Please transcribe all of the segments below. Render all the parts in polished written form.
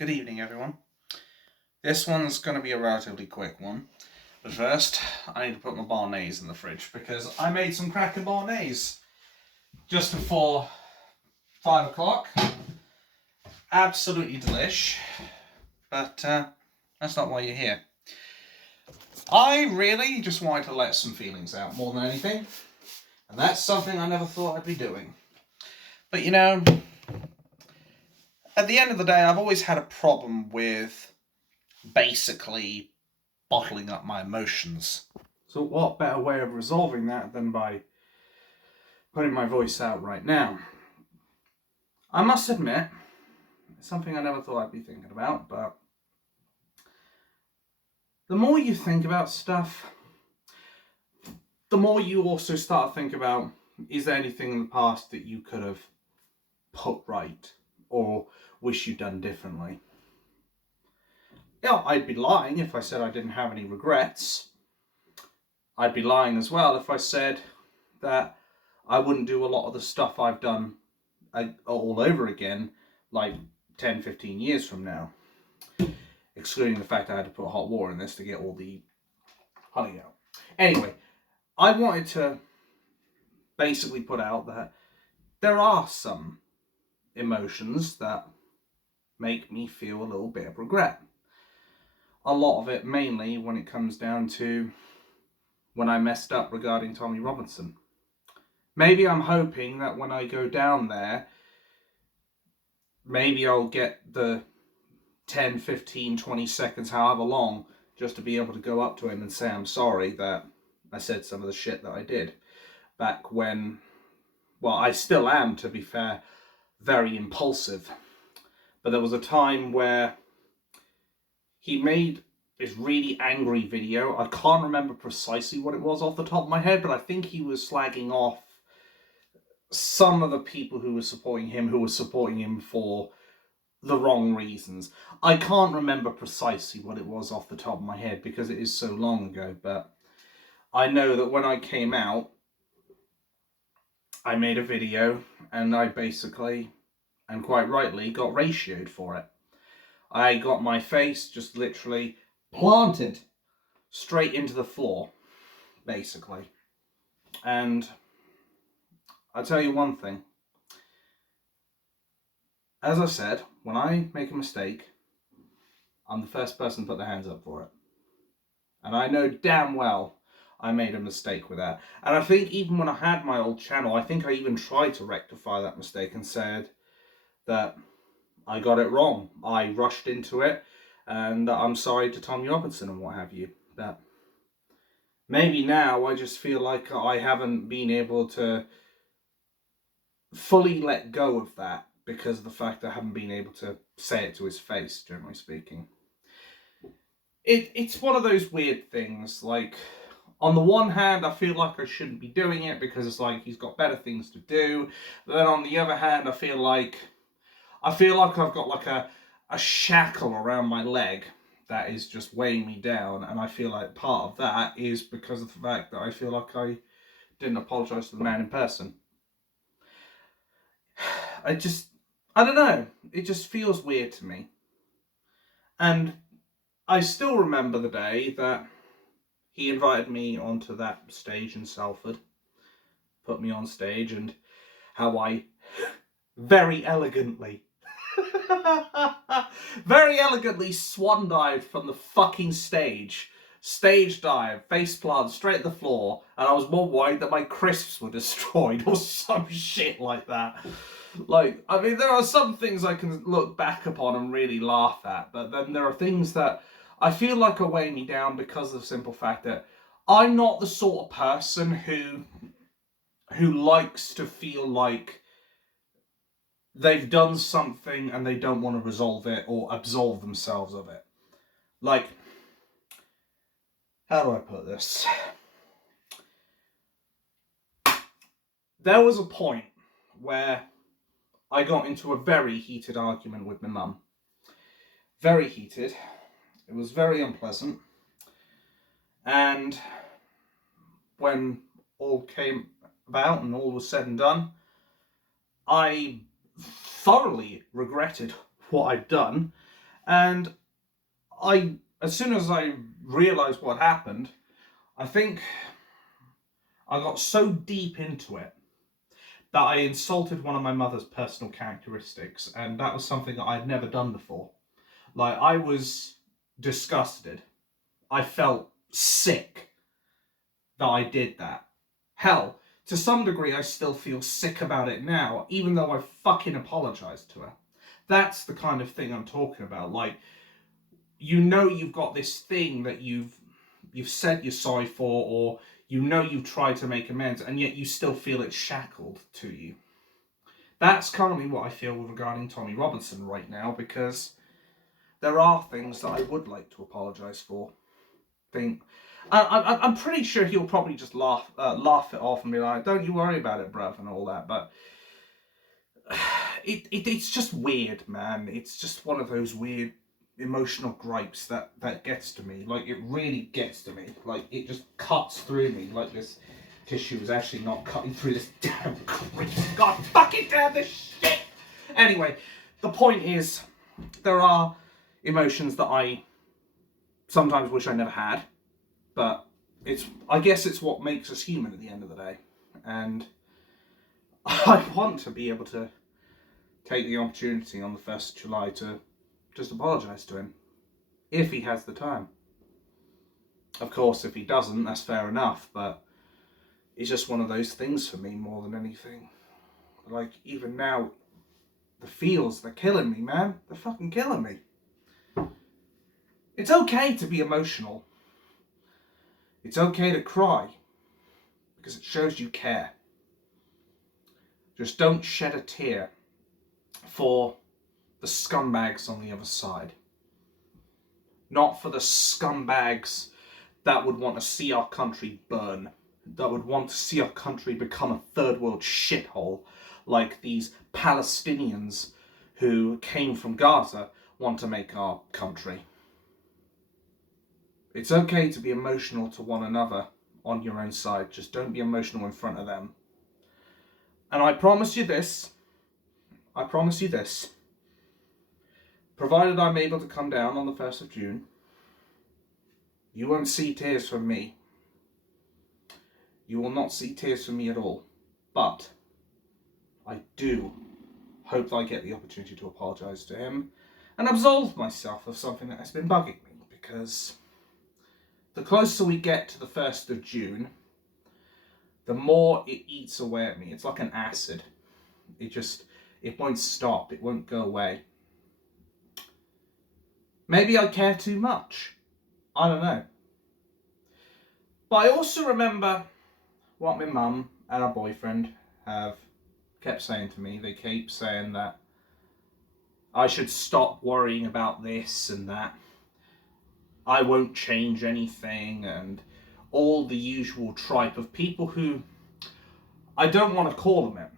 Good evening, everyone. This one's going to be a relatively quick one. But first, I need to put my bolognese in the fridge because I made some cracker bolognese just before 5 o'clock. Absolutely delish. But that's not why you're here. I really just wanted to let some feelings out more than anything. And that's something I never thought I'd be doing. But you know, at the end of the day, I've always had a problem with basically bottling up my emotions. So what better way of resolving that than by putting my voice out right now? I must admit, it's something I never thought I'd be thinking about, but the more you think about stuff, the more you also start to think about, is there anything in the past that you could have put right or wish you'd done differently? Yeah, I'd be lying if I said I didn't have any regrets. I'd be lying as well if I said that I wouldn't do a lot of the stuff I've done all over again, like 10, 15 years from now. Excluding the fact I had to put hot water in this to get all the honey out. Anyway, I wanted to basically put out that there are some emotions that make me feel a little bit of regret. A lot of it mainly when it comes down to when I messed up regarding Tommy Robinson. Maybe I'm hoping that when I go down there, maybe I'll get the 10, 15, 20 seconds, however long, just to be able to go up to him and say I'm sorry that I said some of the shit that I did back when, well, I still am, to be fair, very impulsive. But there was a time where he made this really angry video. I can't remember precisely what it was off the top of my head, but I think he was slagging off some of the people who were supporting him for the wrong reasons. I can't remember precisely what it was off the top of my head because it is so long ago, but I know that when I came out, I made a video and I basically, and quite rightly, got ratioed for it. I got my face just literally planted straight into the floor, basically. And I'll tell you one thing. As I said, when I make a mistake, I'm the first person to put their hands up for it. And I know damn well I made a mistake with that. And I think even when I had my old channel, I think I even tried to rectify that mistake and said that I got it wrong. I rushed into it and I'm sorry to Tommy Robinson and what have you. But maybe now I just feel like I haven't been able to fully let go of that because of the fact I haven't been able to say it to his face, generally speaking. It's one of those weird things. Like, on the one hand, I feel like I shouldn't be doing it because it's like he's got better things to do. But then on the other hand, I feel like I've got like a shackle around my leg that is just weighing me down. And I feel like part of that is because of the fact that I feel like I didn't apologise to the man in person. I don't know. It just feels weird to me. And I still remember the day that he invited me onto that stage in Salford, put me on stage, and how I very elegantly swan dived from the fucking stage dive, face plant, straight at the floor, and I was more worried that my crisps were destroyed or some shit like that. Like, I mean, there are some things I can look back upon and really laugh at, but then there are things that I feel like are weighing me down because of the simple fact that I'm not the sort of person who likes to feel like they've done something and they don't want to resolve it or absolve themselves of it. Like, how do I put this? There was a point where I got into a very heated argument with my mum. Very heated. It was very unpleasant. And when all came about and all was said and done, I thoroughly regretted what I'd done And as soon as I realised what happened, I think I got so deep into it that I insulted one of my mother's personal characteristics, and that was something that I'd never done before. Like, I was disgusted. I felt sick that I did that. Hell, to some degree, I still feel sick about it now, even though I fucking apologised to her. That's the kind of thing I'm talking about. Like, you know you've got this thing that you've said you're sorry for, or you know you've tried to make amends, and yet you still feel it's shackled to you. That's currently what I feel regarding Tommy Robinson right now, because there are things that I would like to apologise for. I'm pretty sure he'll probably just laugh it off and be like, "Don't you worry about it, bruv," and all that. But it's just weird, man. It's just one of those weird emotional gripes that gets to me. Like, it really gets to me. Like, it just cuts through me. Like, this tissue is actually not cutting through this damn creep. God fucking damn this shit! Anyway, the point is, there are emotions that I sometimes wish I never had, but I guess it's what makes us human at the end of the day. And I want to be able to take the opportunity on the 1st of July to just apologise to him, if he has the time. Of course, if he doesn't, that's fair enough, but it's just one of those things for me more than anything. Like, even now, the feels, they're killing me, man. They're fucking killing me. It's okay to be emotional. It's okay to cry, because it shows you care. Just don't shed a tear for the scumbags on the other side. Not for the scumbags that would want to see our country burn, that would want to see our country become a third world shithole, like these Palestinians who came from Gaza want to make our country. It's okay to be emotional to one another on your own side, just don't be emotional in front of them. And I promise you this, provided I'm able to come down on the 1st of June, you won't see tears from me. You will not see tears from me at all. But I do hope that I get the opportunity to apologise to him and absolve myself of something that has been bugging me, because the closer we get to the 1st of June, the more it eats away at me. It's like an acid. It won't stop. It won't go away. Maybe I care too much. I don't know. But I also remember what my mum and her boyfriend have kept saying to me. They keep saying that I should stop worrying about this and that. I won't change anything, and all the usual tripe of people who, I don't want to call them it,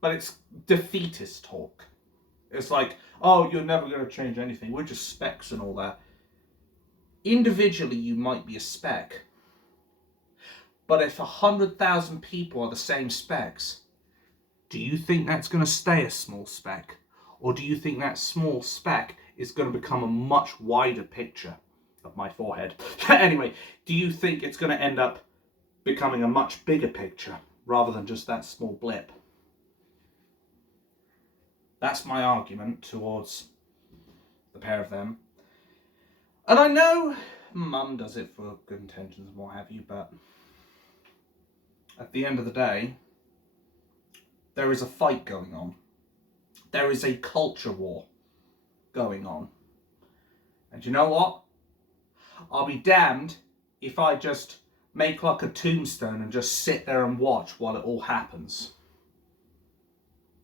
but it's defeatist talk. It's like, oh, you're never going to change anything. We're just specks and all that. Individually, you might be a speck. But if 100,000 people are the same specks, do you think that's going to stay a small speck? Or do you think that small speck is going to become a much wider picture of my forehead? Anyway, do you think it's going to end up becoming a much bigger picture rather than just that small blip? That's my argument towards the pair of them. And I know Mum does it for good intentions and what have you, but at the end of the day, there is a fight going on. There is a culture war going on. And you know what? I'll be damned if I just make like a tombstone and just sit there and watch while it all happens.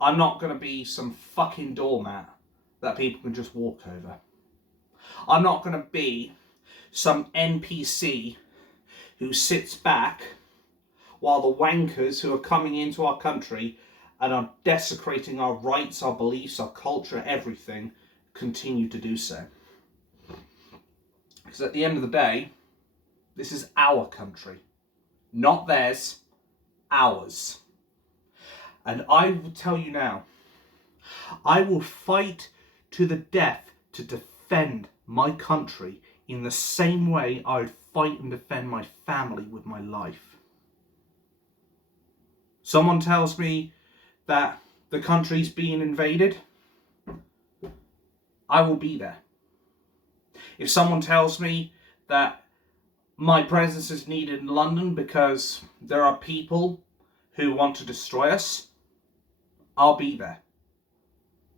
I'm not going to be some fucking doormat that people can just walk over. I'm not going to be some NPC who sits back while the wankers who are coming into our country and are desecrating our rights, our beliefs, our culture, everything, continue to do so. Because at the end of the day, this is our country. Not theirs, ours. And I will tell you now, I will fight to the death to defend defend my country in the same way I would fight and defend my family with my life. Someone tells me that the country's being invaded, I will be there. If someone tells me that my presence is needed in London because there are people who want to destroy us, I'll be there.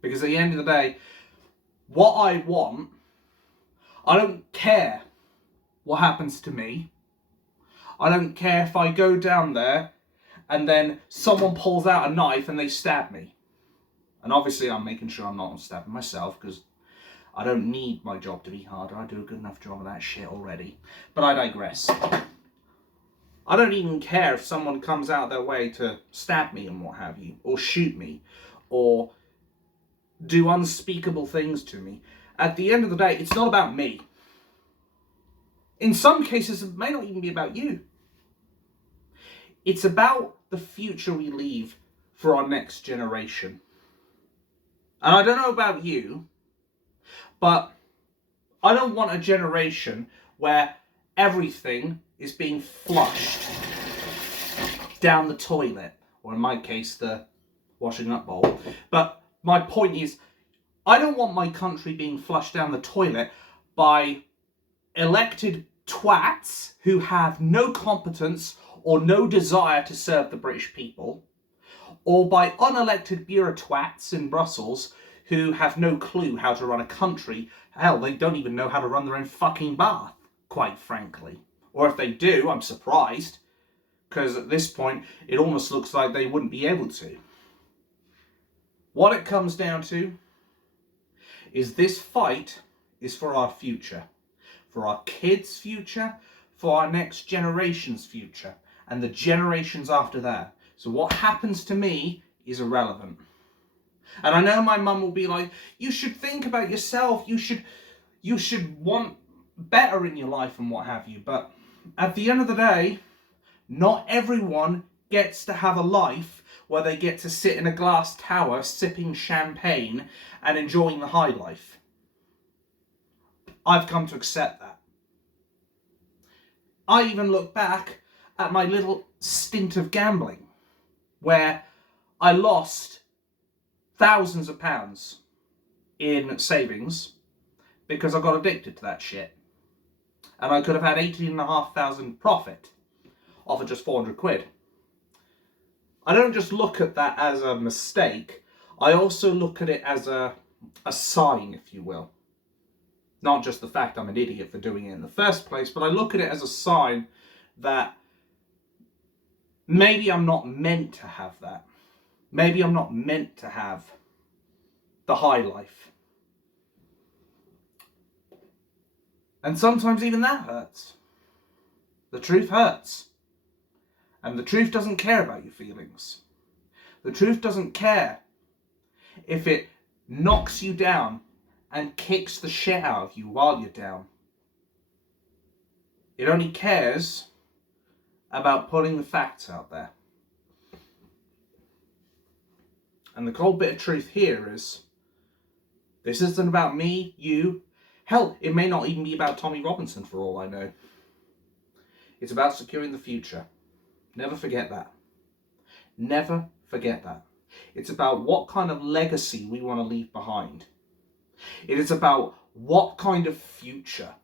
Because at the end of the day, what I want, I don't care what happens to me. I don't care if I go down there and then someone pulls out a knife and they stab me. And obviously I'm making sure I'm not stabbing myself, because I don't need my job to be harder. I do a good enough job of that shit already. But I digress. I don't even care if someone comes out their way to stab me and what have you, or shoot me, or do unspeakable things to me. At the end of the day, it's not about me. In some cases, it may not even be about you. It's about the future we leave for our next generation. And I don't know about you, but I don't want a generation where everything is being flushed down the toilet, or in my case, the washing up bowl. But my point is, I don't want my country being flushed down the toilet by elected twats who have no competence or no desire to serve the British people, or by unelected bureaucrats in Brussels who have no clue how to run a country. Hell, they don't even know how to run their own fucking bath, quite frankly. Or if they do, I'm surprised, because at this point, it almost looks like they wouldn't be able to. What it comes down to is this fight is for our future, for our kids' future, for our next generation's future, and the generations after that. So what happens to me is irrelevant. And I know my mum will be like, you should think about yourself, you should want better in your life and what have you. But at the end of the day, not everyone gets to have a life where they get to sit in a glass tower sipping champagne and enjoying the high life. I've come to accept that. I even look back at my little stint of gambling, where I lost thousands of pounds in savings because I got addicted to that shit. And I could have had 18,500 profit off of just 400 quid. I don't just look at that as a mistake, I also look at it as a sign, if you will. Not just the fact I'm an idiot for doing it in the first place, but I look at it as a sign that maybe I'm not meant to have that. Maybe I'm not meant to have the high life. And sometimes even that hurts. The truth hurts. And the truth doesn't care about your feelings. The truth doesn't care if it knocks you down and kicks the shit out of you while you're down. It only cares about putting the facts out there. And the cold bit of truth here is, this isn't about me, you. Hell, it may not even be about Tommy Robinson for all I know. It's about securing the future. Never forget that. Never forget that. It's about what kind of legacy we want to leave behind. It is about what kind of future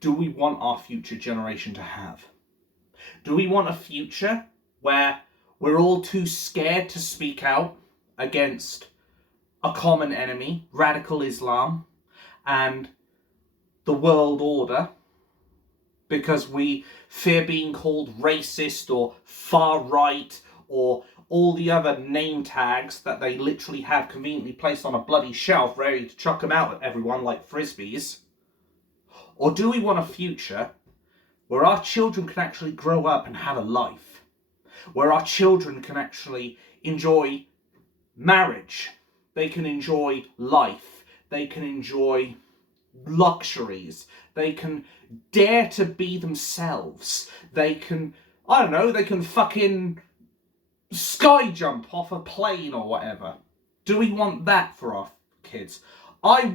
do we want our future generation to have. Do we want a future where we're all too scared to speak out against a common enemy, radical Islam, and the world order, because we fear being called racist or far right or all the other name tags that they literally have conveniently placed on a bloody shelf ready to chuck them out at everyone like frisbees? Or do we want a future where our children can actually grow up and have a life? Where our children can actually enjoy marriage, they can enjoy life, they can enjoy luxuries, they can dare to be themselves, they can, I don't know, they can fucking sky jump off a plane or whatever. Do we want that for our kids? I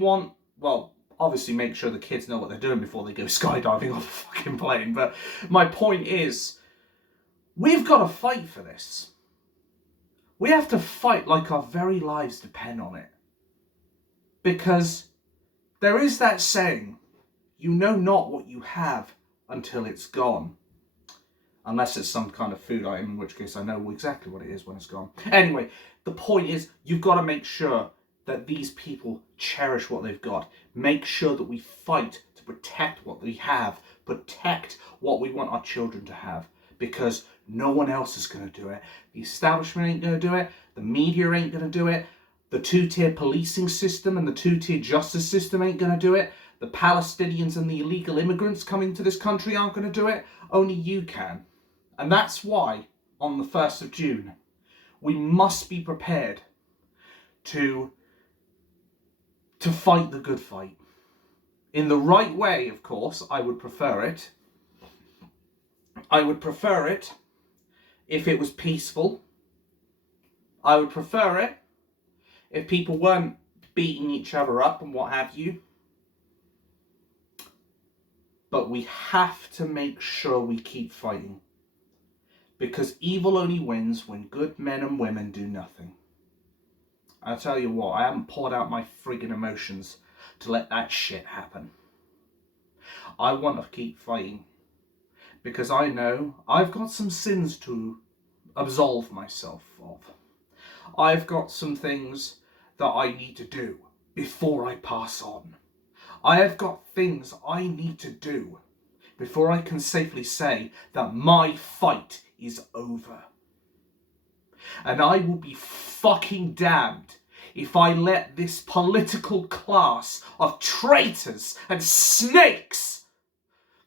obviously make sure the kids know what they're doing before they go skydiving off a fucking plane. But my point is, we've got to fight for this. We have to fight like our very lives depend on it. Because there is that saying, you know not what you have until it's gone. Unless it's some kind of food item, in which case I know exactly what it is when it's gone. Anyway, the point is, you've got to make sure that these people cherish what they've got. Make sure that we fight to protect what we have, protect what we want our children to have, because no one else is going to do it. The establishment ain't going to do it. The media ain't going to do it. The two-tier policing system and the two-tier justice system ain't going to do it. The Palestinians and the illegal immigrants coming to this country aren't going to do it. Only you can. And that's why, on the 1st of June, we must be prepared to fight the good fight. In the right way, of course, I would prefer it. I would prefer it if it was peaceful. I would prefer it if people weren't beating each other up and what have you. But we have to make sure we keep fighting. Because evil only wins when good men and women do nothing. I tell you what, I haven't poured out my friggin' emotions to let that shit happen. I want to keep fighting. Because I know I've got some sins to absolve myself of. I've got some things that I need to do before I pass on. I have got things I need to do before I can safely say that my fight is over. And I will be fucking damned if I let this political class of traitors and snakes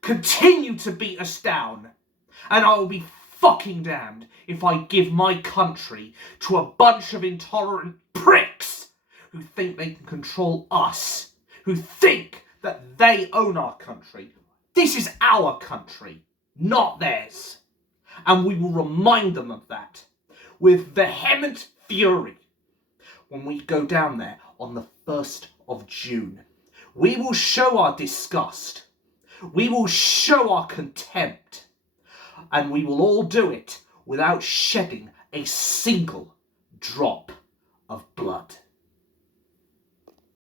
continue to beat us down. And I will be fucking damned if I give my country to a bunch of intolerant pricks who think they can control us, who think that they own our country. This is our country, not theirs. And we will remind them of that with vehement fury when we go down there on the 1st of June. We will show our disgust. We will show our contempt. And we will all do it without shedding a single drop of blood.